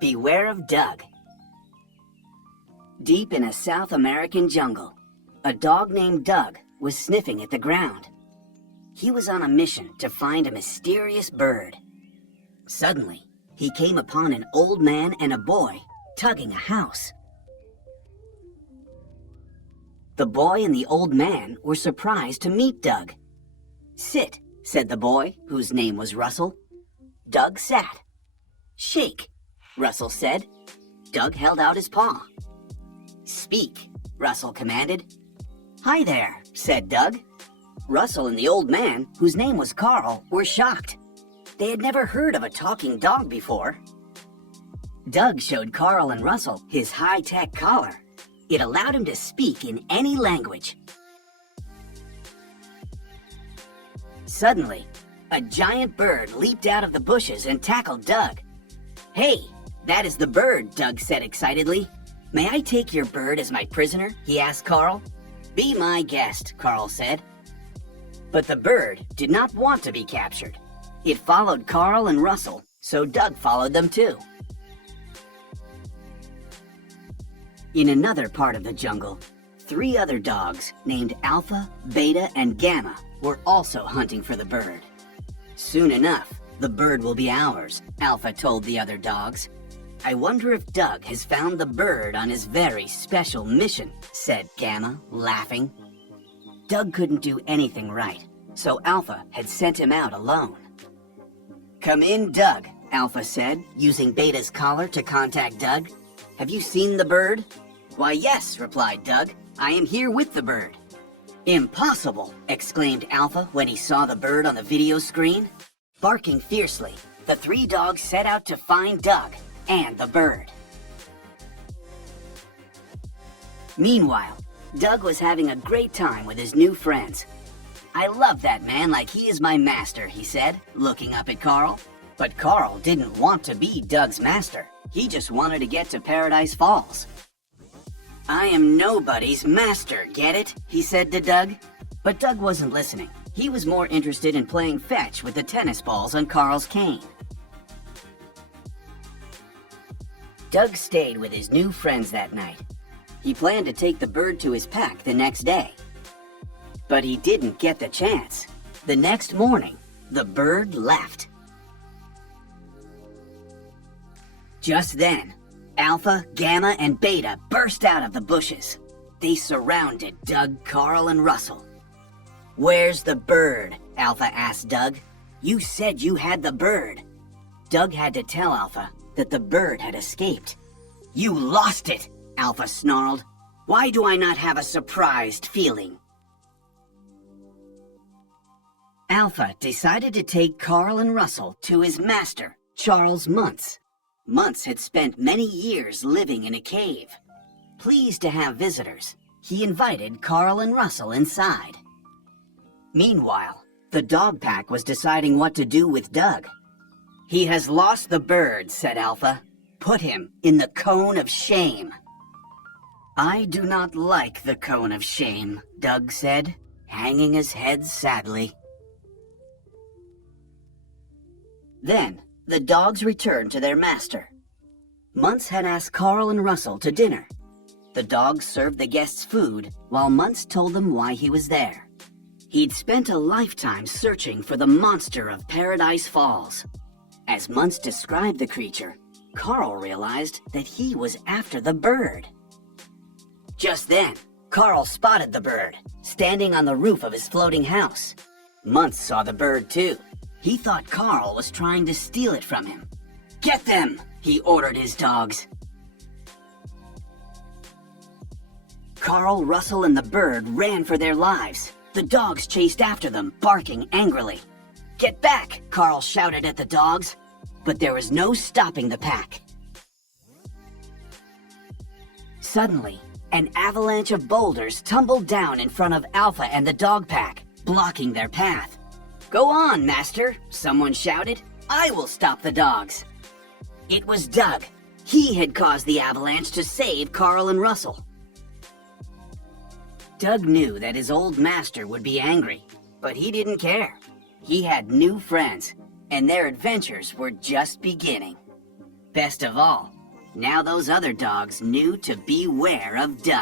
Beware of Doug. Deep in a South American jungle, a dog named Doug was sniffing at the ground. He was on a mission to find a mysterious bird. Suddenly, he came upon an old man and a boy tugging a house. The boy and the old man were surprised to meet Doug. "Sit," said the boy, whose name was Russell. Doug sat. "Shake," Russell said. Doug held out his paw. "Speak," Russell commanded. "Hi there," said Doug. Russell and the old man, whose name was Carl, were shocked. They had never heard of a talking dog before. Doug showed Carl and Russell his high-tech collar. It allowed him to speak in any language. Suddenly, a giant bird leaped out of the bushes and tackled Doug. "Hey, that is the bird," Doug said excitedly. "May I take your bird as my prisoner?" he asked Carl. "Be my guest," Carl said. But the bird did not want to be captured. It followed Carl and Russell, so Doug followed them too. In another part of the jungle, 3 other dogs named Alpha, Beta, and Gamma were also hunting for the bird. "Soon enough, the bird will be ours," Alpha told the other dogs. "I wonder if Doug has found the bird on his very special mission," said Gamma, laughing. Doug couldn't do anything right, so Alpha had sent him out alone. "Come in, Doug," Alpha said, using Beta's collar to contact Doug. "Have you seen the bird?" "Why, yes," replied Doug. "I am here with the bird." "Impossible!" exclaimed Alpha when he saw the bird on the video screen. Barking fiercely, the 3 dogs set out to find Doug and the bird. Meanwhile, Doug was having a great time with his new friends. "I love that man like he is my master," he said, looking up at Carl. But Carl didn't want to be Doug's master. He just wanted to get to Paradise Falls. "I am nobody's master, get it?" he said to Doug. But Doug wasn't listening. He was more interested in playing fetch with the tennis balls on Carl's cane. Doug stayed with his new friends that night. He planned to take the bird to his pack the next day. But he didn't get the chance. The next morning, the bird left. Just then, Alpha, Gamma, and Beta burst out of the bushes. They surrounded Doug, Carl, and Russell. "Where's the bird?" Alpha asked Doug. "You said you had the bird." Doug had to tell Alpha that the bird had escaped. "You lost it!" Alpha snarled. "Why do I not have a surprised feeling?" Alpha decided to take Carl and Russell to his master, Charles Muntz. Muntz had spent many years living in a cave. Pleased to have visitors, he invited Carl and Russell inside. Meanwhile, the dog pack was deciding what to do with Doug. "He has lost the bird," said Alpha. "Put him in the cone of shame." "I do not like the cone of shame," Doug said, hanging his head sadly. Then, the dogs returned to their master. Muntz had asked Carl and Russell to dinner. The dogs served the guests food, while Muntz told them why he was there. He'd spent a lifetime searching for the monster of Paradise Falls. As Muntz described the creature, Carl realized that he was after the bird. Just then, Carl spotted the bird, standing on the roof of his floating house. Muntz saw the bird too. He thought Carl was trying to steal it from him. "Get them!" he ordered his dogs. Carl, Russell, and the bird ran for their lives. The dogs chased after them, barking angrily. "Get back!" Carl shouted at the dogs. But there was no stopping the pack. Suddenly, an avalanche of boulders tumbled down in front of Alpha and the dog pack, blocking their path. "Go on, master," someone shouted. "I will stop the dogs." It was Doug. He had caused the avalanche to save Carl and Russell. Doug knew that his old master would be angry, but he didn't care. He had new friends, and their adventures were just beginning. Best of all, now those other dogs knew to beware of ducks.